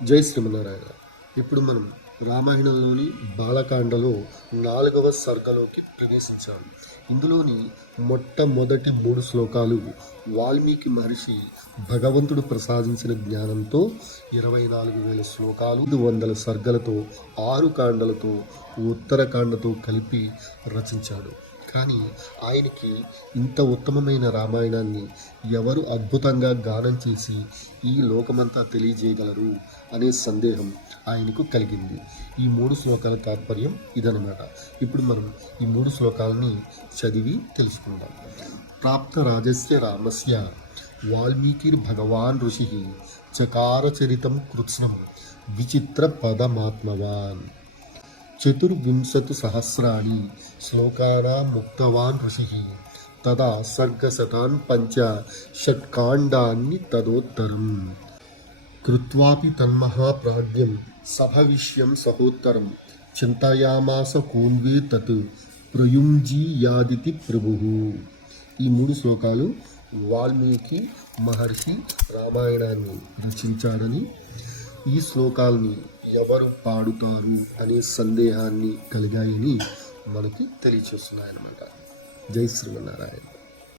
జై శ్రీమన్నారాయణ. ఇప్పుడు మనం రామాయణంలోని బాలకాండలో 4వ సర్గలోకి ప్రవేశించాము. ఇందులోని మొట్టమొదటి 3 శ్లోకాలు వాల్మీకి మహర్షి భగవంతుడు ప్రసాదించిన జ్ఞానంతో 24,000 శ్లోకాలు 500 సర్గలతో 6 కాండలతో ఉత్తరకాండతో కలిపి రచించాడు. కానీ ఆయనకి ఇంత ఉత్తమమైన రామాయణాన్ని ఎవరు అద్భుతంగా గానం చేసి ఈ లోకమంతా తెలియజేయగలరు అనే సందేహం ఆయనకు కలిగింది. ఈ 3 శ్లోకాల తాత్పర్యం ఇదనమాట. ఇప్పుడు మనం ఈ 3 శ్లోకాలని చదివి తెలుసుకుందాం. ప్రాప్త రాజస్య రామస్య వాల్మీకిర్ భగవాన్ ఋషి చకారచరితం కృత్స్నం విచిత్ర పదమాత్మవాన్ 24 సహస్రాణి శ్లోకానాం ముక్తవాన్ ఋషిః తదా సర్గశతాన్ పంచ షట్కాండాన్ని తదోత్తరం కృత్వాపి తన్మహాప్రాజ్ఞం సభవిష్యం సహోత్తరం చింతయామాస కూన్వే తత్ ప్రయుంజీయాదితి ప్రభుః. ఈ 3 శ్లోకాలు వాల్మీకి మహర్షి రామాయణాన్ని రచించాడని, ఈ శ్లోకాలని ఎవరు పాడుతారు అనే సందేహాన్ని కలిగాయని మనకి తెలియచేస్తున్నాయన్నమాట. జై శ్రీమన్నారాయణ.